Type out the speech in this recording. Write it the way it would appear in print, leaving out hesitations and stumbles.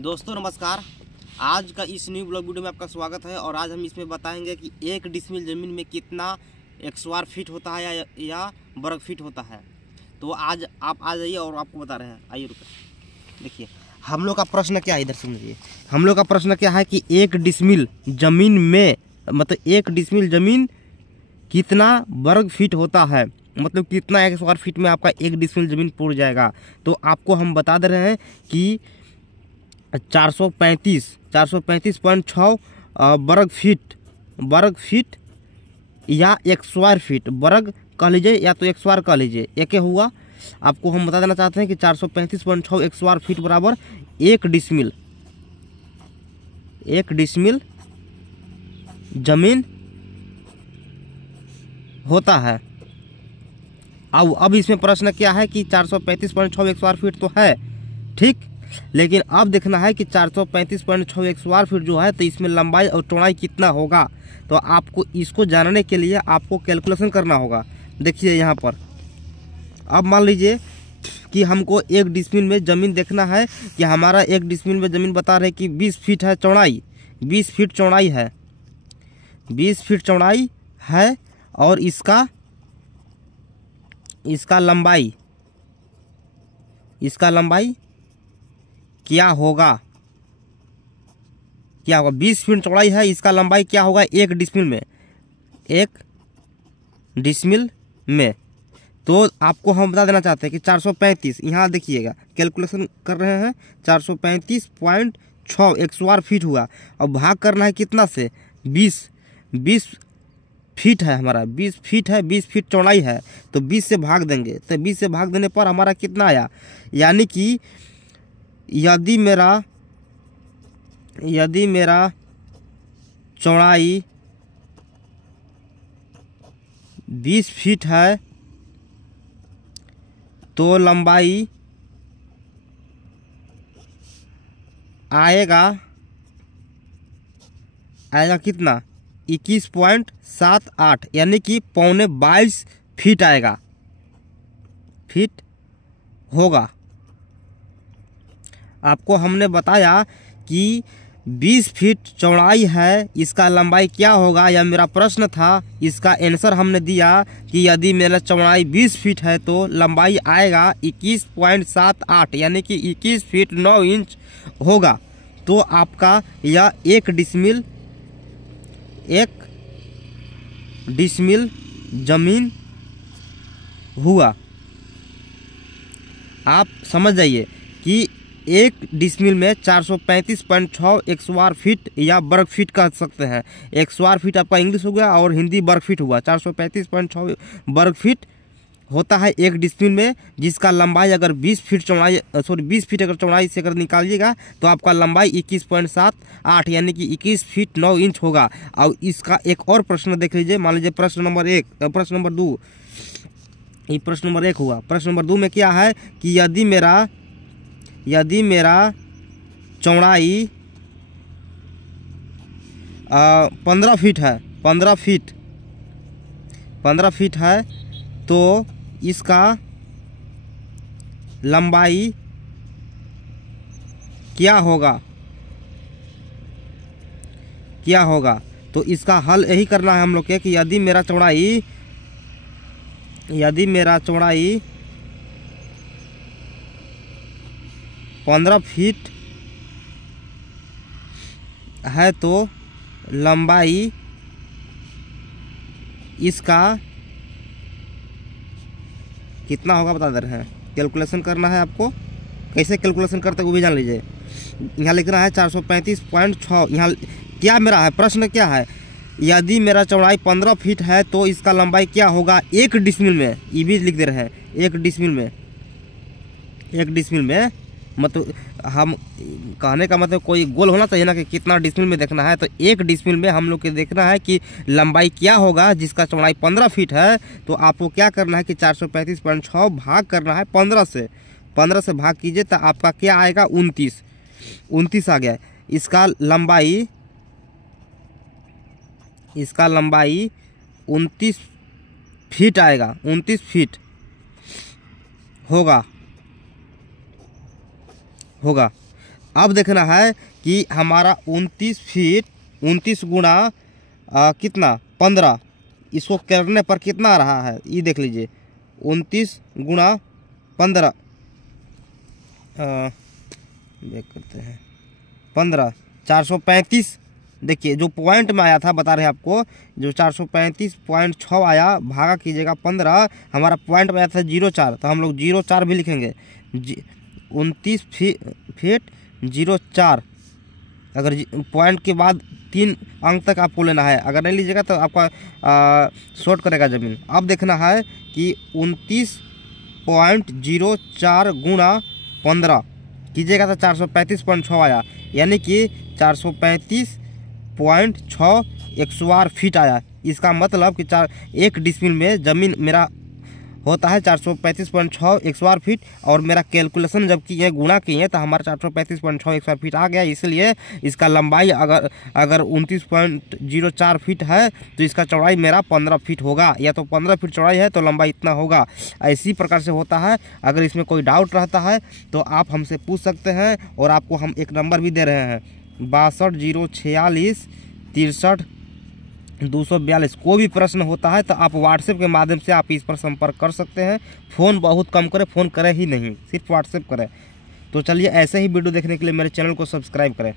दोस्तों नमस्कार। आज का इस न्यू ब्लॉग वीडियो में आपका स्वागत है और आज हम इसमें बताएंगे कि 1 डिसमिल ज़मीन में कितना स्क्वायर फीट होता है या वर्ग फीट होता है। तो आज आप आ जाइए और आपको बता रहे हैं। आइए रुपये देखिए, हम लोग का प्रश्न क्या है, इधर सुनिए। हम लोग का प्रश्न क्या है कि 1 डिसमिल ज़मीन में मतलब 1 डिसमिल ज़मीन कितना वर्ग फीट होता है, मतलब कितना स्क्वायर फीट में आपका 1 डिसमिल ज़मीन पूर जाएगा। तो आपको हम बता दे रहे हैं कि 435.6 वर्ग फीट या स्क्वायर फीट, वर्ग कह लीजिए या तो स्क्वायर कह लीजिए, एक हुआ। आपको हम बता देना चाहते हैं कि 435.6 स्क्वायर फीट बराबर 1 डिसमिल जमीन होता है। अब इसमें प्रश्न क्या है कि 435.6 स्क्वायर फीट तो है, ठीक, लेकिन अब देखना है कि 435.6 स्क्वायर फीट जो है तो इसमें लंबाई और चौड़ाई कितना होगा। तो आपको इसको जानने के लिए आपको कैलकुलेशन करना होगा। देखिए यहाँ पर, अब मान लीजिए कि हमको 1 डिसमिल में ज़मीन देखना है कि हमारा 1 डिसमिल में ज़मीन बता रहे कि 20 फीट है चौड़ाई, 20 फीट चौड़ाई है, 20 फीट चौड़ाई है और इसका लंबाई क्या होगा 20 फीट चौड़ाई है, इसका लंबाई क्या होगा 1 डिसमिल में। तो आपको हम बता देना चाहते हैं कि 435, यहाँ देखिएगा कैलकुलेशन कर रहे हैं, 435.6 स्क्वायर फीट हुआ। अब भाग करना है कितना से, 20 फीट है हमारा, 20 फीट है, 20 फीट चौड़ाई है, तो 20 से भाग देंगे। तो 20 से भाग देने पर हमारा कितना आया, यानी कि यदि मेरा चौड़ाई 20 फीट है तो लंबाई आएगा कितना, 21.78, यानी कि पौने 22 फीट आएगा, फीट होगा। आपको हमने बताया कि 20 फीट चौड़ाई है, इसका लंबाई क्या होगा, यह मेरा प्रश्न था। इसका आंसर हमने दिया कि यदि मेरा चौड़ाई 20 फीट है तो लंबाई आएगा 21.78, यानी कि 21 फीट 9 इंच होगा। तो आपका यह 1 डिसमिल जमीन हुआ। आप समझ जाइए कि 1 डिसमिल में 435.6 स्क्वायर फीट या वर्ग फीट कह सकते हैं। स्क्वायर फीट आपका इंग्लिश हो गया और हिंदी वर्ग फीट हुआ। 435.6 वर्ग फीट होता है 1 डिसमिल में, जिसका लंबाई अगर 20 फीट अगर चौड़ाई से अगर निकालिएगा तो आपका लंबाई 21.78 यानी कि 21 फीट 9 इंच होगा। और इसका एक और प्रश्न देख लीजिए, मान लीजिए प्रश्न नंबर 1, प्रश्न नंबर 2, ये प्रश्न नंबर 1 हुआ। प्रश्न नंबर 2 में क्या है कि यदि मेरा चौड़ाई 15 फीट है, 15 फीट है तो इसका लंबाई क्या होगा। तो इसका हल यही करना है हम लोग के कि यदि मेरा चौड़ाई 15 फीट है तो लंबाई इसका कितना होगा बता दे रहे हैं। कैलकुलेशन करना है आपको, कैसे कैलकुलेशन करते हैं वो भी जान लीजिए। यहाँ लिखना है 435.6, यहाँ क्या मेरा है प्रश्न क्या है, यदि मेरा चौड़ाई 15 फीट है तो इसका लंबाई क्या होगा 1 डिसमिल में। ये भी लिख दे रहे हैं 1 डिसमिल में, मतलब हम कहने का मतलब कोई गोल होना चाहिए ना कि कितना डिसमिल में देखना है। तो 1 डिसमिल में हम लोग को देखना है कि लंबाई क्या होगा, जिसका चौड़ाई 15 फीट है। तो आपको क्या करना है कि 435.6 भाग करना है 15 से भाग कीजिए तो आपका क्या आएगा 29 आ गया। इसका लंबाई 29 फीट आएगा, 29 फीट होगा। अब देखना है कि हमारा 29 फीट 29 गुणा कितना 15, इसको करने पर कितना आ रहा है ये देख लीजिए। 29 गुणा 15 देख करते हैं 15 435। देखिए जो पॉइंट में आया था बता रहे हैं आपको, जो 435.6 आया भागा कीजिएगा 15, हमारा पॉइंट में आया था 04, तो हम लोग 04 भी लिखेंगे। 29 फीट 04, अगर पॉइंट के बाद 3 अंक तक आपको लेना है, अगर नहीं लीजिएगा तो आपका शॉर्ट करेगा ज़मीन। अब देखना है कि 29.04 गुणा 15 कीजिएगा तो 435.6 आया, यानी कि 435.6 100 फीट आया। इसका मतलब कि 1 डिसमिल में ज़मीन मेरा होता है 435.6 100 फीट, और मेरा कैलकुलेशन जब किए गुणा किए तो हमारा 435.6 100 फीट आ गया। इसलिए इसका लंबाई अगर 29.04 फीट है तो इसका चौड़ाई मेरा 15 फीट होगा, या तो 15 फीट चौड़ाई है तो लंबाई इतना होगा। इसी प्रकार से होता है। अगर इसमें कोई डाउट रहता है तो आप हमसे पूछ सकते हैं, और आपको हम एक नंबर भी दे रहे हैं 62 046 63 242। कोई भी प्रश्न होता है तो आप व्हाट्सएप के माध्यम से आप इस पर संपर्क कर सकते हैं। फ़ोन बहुत कम करें, फ़ोन करें ही नहीं, सिर्फ व्हाट्सएप करें। तो चलिए ऐसे ही वीडियो देखने के लिए मेरे चैनल को सब्सक्राइब करें।